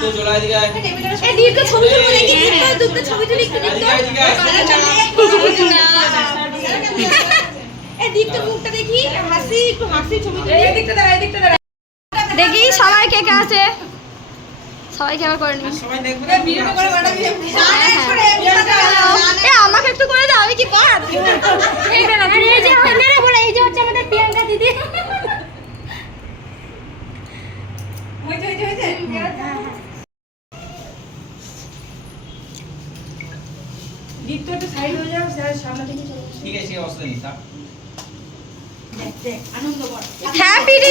চলে। এই ছবি তুলবো দেখি দীপ্ত দীপ্ত ছবি তুলি একটু। মুখটা দেখি হাসি একটু হাসি ছবি তুলি এই দিকটা দাঁড়া এই দিকটা দাঁড়া দেখি সবাই কে কে আছে? সবাই কে আবার করে নি সবাই দেখবে ভিডিওটা করে বানাবি এ আমাকে একটু করে দাও আমি কি কর এই দীপ্ত একটু সাইড হয়ে যাও স্যার সামনে থেকে ঠিক আছে অসুবিধা নেই। দেখ দেখ আনন্দ কর। হ্যাপি ডে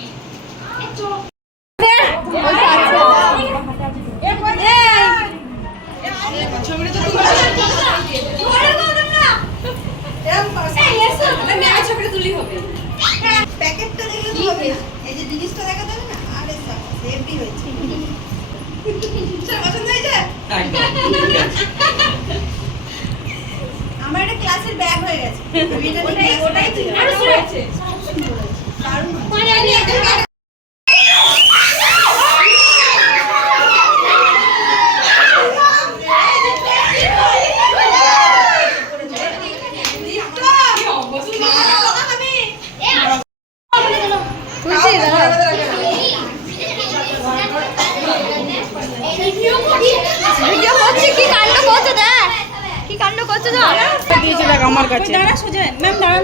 আমার একটা ক্লাসের ব্যাগ হয়ে গেছে ওটাই ওটাই দারুণ ভিডিও করছি কি কাণ্ড করছে? দেখ। কি কাণ্ড করছে? দেখ আমার কাছে। দাঁড়া সোজা। ম্যাম দাঁড়ান।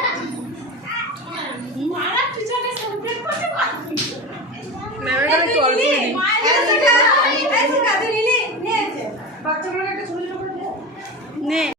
Why?